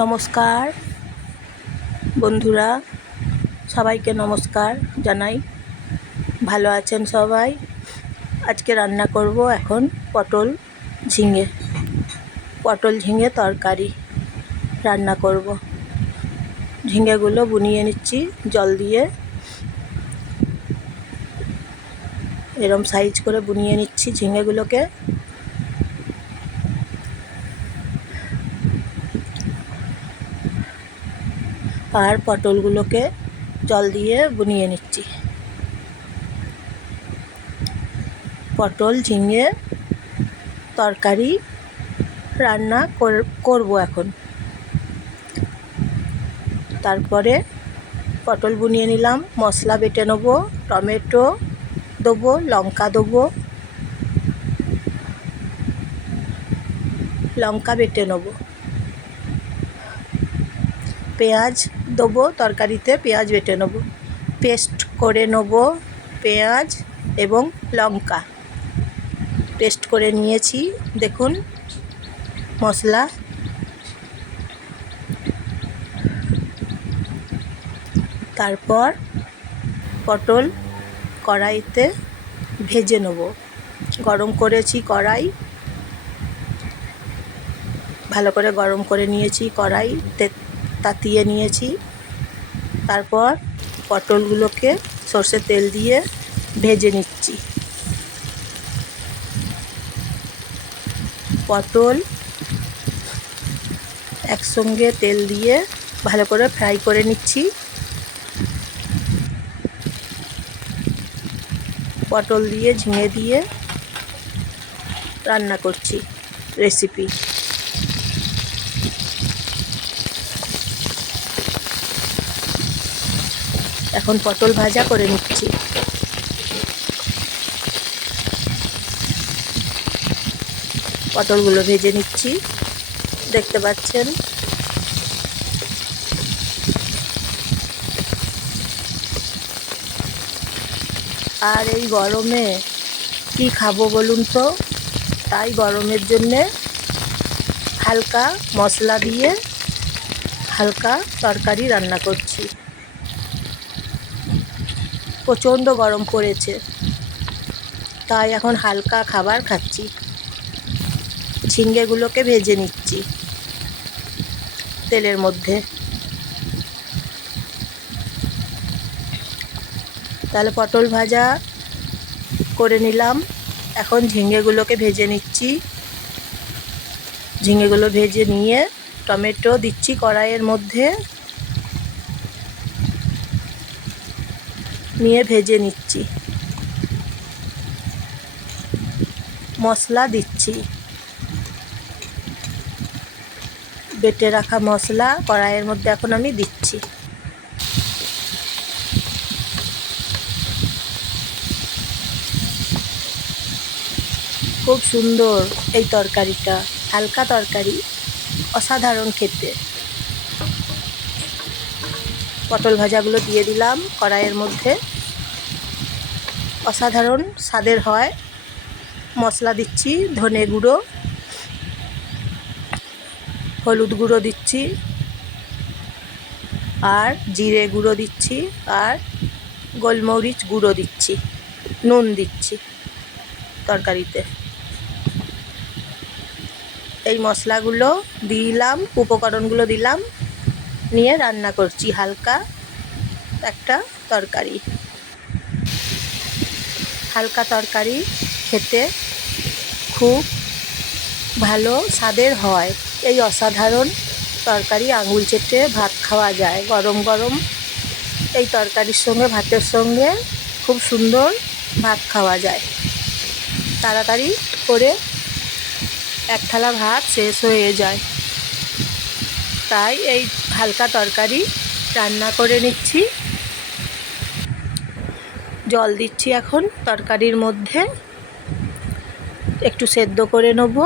নমস্কার, বন্ধুরা, সবাইকে নমস্কার জানাই। ভালো আছেন সবাই? আজকে রান্না করব এখন পটল ঝিঙে। পটল ঝিঙে তরকারি রান্না করব। ঝিঙেগুলো বুনিয়ে নিচ্ছি, জল দিয়ে। এরম সাইজ করে বুনিয়ে নিচ্ছি ঝিঙেগুলোকে। আর পটলগুলোকে জল দিয়ে বুনিয়ে নিচ্ছি। পটল, ঝিঙে, তরকারি রান্না কর- করব এখন। তারপরে পটল বুনিয়ে নিলাম, মশলা বেটে নেব, টমেটো দেবো, লঙ্কা দেবো। লঙ্কা বেটে নেব। পেঁয়াজ দেবো, তরকারিতে পেঁয়াজ বেটে নেব। পেস্ট করে নেব পেঁয়াজ এবং লঙ্কা। পেস্ট করে নিয়েছি, দেখুন, মশলা। তারপর পটল কড়াইতে ভেজে নেব। গরম করেছি কড়াই। ভালো করে গরম করে নিয়েছি কড়াই। তাতিয়ে নিয়েছি। তারপর পটলগুলোকে সর্ষের তেল দিয়ে ভেজে নিচ্ছি। পটল একসঙ্গে তেল দিয়ে ভালো করে ফ্রাই করে নিচ্ছি। পটল দিয়ে ঝিঙে দিয়ে রান্না করছি রেসিপি। এখন পটল ভাজা করে নিচ্ছি। পটলগুলো ভেজে নিচ্ছি। দেখতে পাচ্ছেন? আর এই গরমে কি খাব বলুন তো? তাই গরমের জন্যে হালকা মশলা দিয়ে হালকা তরকারি রান্না করছি। প্রচণ্ড গরম পড়েছে। তাই এখন হালকা খাবার খাচ্ছি। ঝিঙ্গেগুলোকে ভেজে নিচ্ছি তেলের মধ্যে। তাহলে পটল ভাজা করে নিলাম। এখন ঝিঙ্গেগুলোকে ভেজে নিচ্ছি। ঝিঙ্গেগুলো ভেজে নিয়ে টমেটো দিচ্ছি কড়াইয়ের মধ্যে। নিয়ে ভেজে নিচ্ছি। মশলা দিচ্ছি। বেটে রাখা মশলা কড়াইয়ের মধ্যে এখন আমি দিচ্ছি। খুব সুন্দর এই তরকারিটা, হালকা তরকারি, অসাধারণ খেতে। পটল ভাজাগুলো দিয়ে দিলাম কড়াইয়ের মধ্যে। অসাধারণ স্বাদের হয়। মশলা দিচ্ছি, ধনে গুঁড়ো, হলুদ গুঁড়ো দিচ্ছি, আর জিরে গুঁড়ো দিচ্ছি, আর গোলমরিচ গুঁড়ো দিচ্ছি, নুন দিচ্ছি তরকারিতে। এই মশলাগুলো দিলাম, উপকরণগুলো দিলাম নিয়ে রান্না করছি, হালকা একটা তরকারি। হালকা তরকারি খেতে খুব ভালো স্বাদের হয়। এই অসাধারণ তরকারি আঙুল চেটে ভাত খাওয়া যায়, গরম গরম। এই তরকারির সঙ্গে, ভাতের সঙ্গে খুব সুন্দর ভাত খাওয়া যায়। তাড়াতাড়ি করে এক থালা ভাত শেষ হয়ে যায়। তাই এই হালকা তরকারি রান্না করে নিচ্ছি। জল দিচ্ছি এখন তরকারির মধ্যে। একটু সেদ্ধ করে নেব।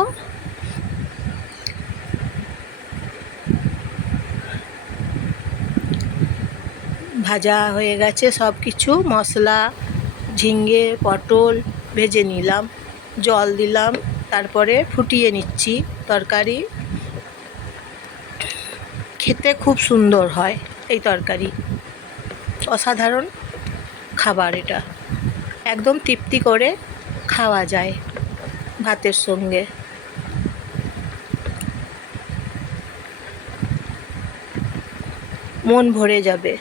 ভাজা হয়ে গেছে সব কিছু মশলা ঝিঙ্গে পটল ভেজে নিলাম, জল দিলাম, তারপরে ফুটিয়ে নিচ্ছি তরকারি। খেতে খুব সুন্দর হয় এই তরকারি। অসাধারণ খাবার এটা। একদম তৃপ্তি করে খাওয়া যায় ভাতের সঙ্গে। মন ভরে যাবে।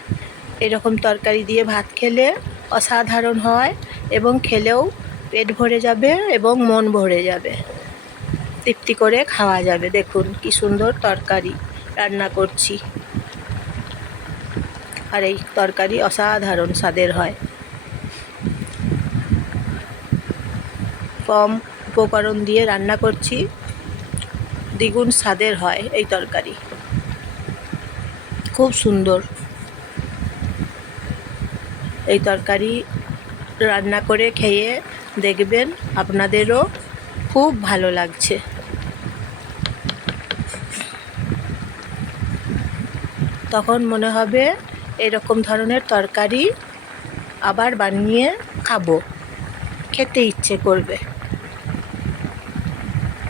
এরকম তরকারি দিয়ে ভাত খেলে অসাধারণ হয় এবং খেলেও পেট ভরে যাবে এবং মন ভরে যাবে। তৃপ্তি করে খাওয়া যাবে। দেখুন কি সুন্দর তরকারি। রান্না করছি। আর এই তরকারি অসাধারণ স্বাদের হয়। কম উপকরণ দিয়ে রান্না করছি। দ্বিগুণ স্বাদের হয় এই তরকারি। খুব সুন্দর। এই তরকারি রান্না করে খেয়ে দেখবেন আপনাদেরও খুব ভালো লাগছে। তখন মনে হবে এরকম ধরনের তরকারি আবার বানিয়ে খাব। খেতে ইচ্ছে করবে।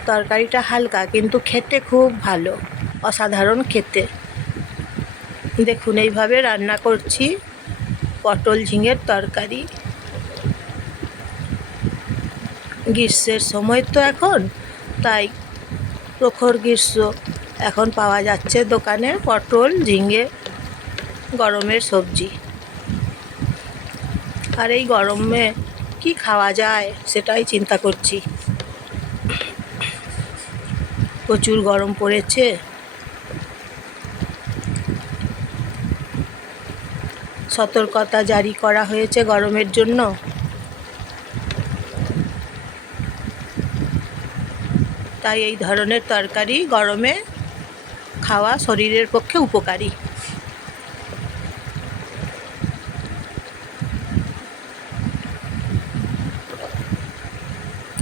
তরকারিটা হালকা কিন্তু খেতে খুব ভালো, অসাধারণ খেতে। দেখুন, এইভাবে রান্না করছি পটল ঝিঙের তরকারি। গ্রীষ্মের সময় তো এখন, তাই প্রখর গ্রীষ্ম এখন পাওয়া যাচ্ছে দোকানে পটল, ঝিঙে, গরমের সবজি। আর এই গরমে কি খাওয়া যায় সেটাই চিন্তা করছি। প্রচুর গরম পড়েছে। সতর্কতা জারি করা হয়েছে গরমের জন্য। তাই এই ধরনের তরকারি গরমে খাওয়া শরীরের পক্ষে উপকারী।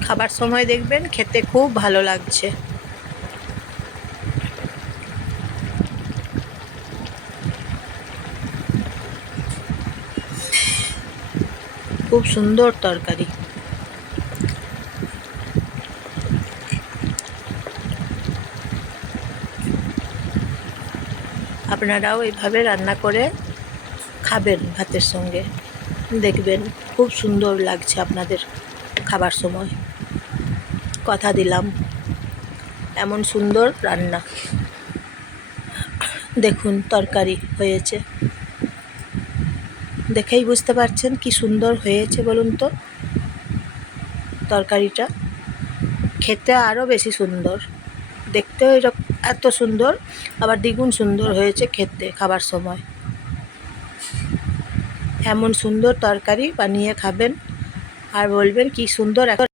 খাবার সময় দেখবেন খেতে খুব ভালো লাগছে। খুব সুন্দর তরকারি। আপনারাও এইভাবে রান্না করে খাবেন ভাতের সঙ্গে। দেখবেন খুব সুন্দর লাগছে আপনাদের খাবার সময়। কথা দিলাম, এমন সুন্দর রান্না। দেখুন তরকারি হয়েছে। দেখেই বুঝতে পারছেন কি সুন্দর হয়েছে বলুন তো? তরকারিটা খেতে আরও বেশি সুন্দর। দেখতেও এরকম এত সুন্দর, আবার দ্বিগুণ সুন্দর হয়েছে খেতে, খাবার সময়। এমন সুন্দর তরকারি বানিয়ে খাবেন, আর বলবেন কি সুন্দর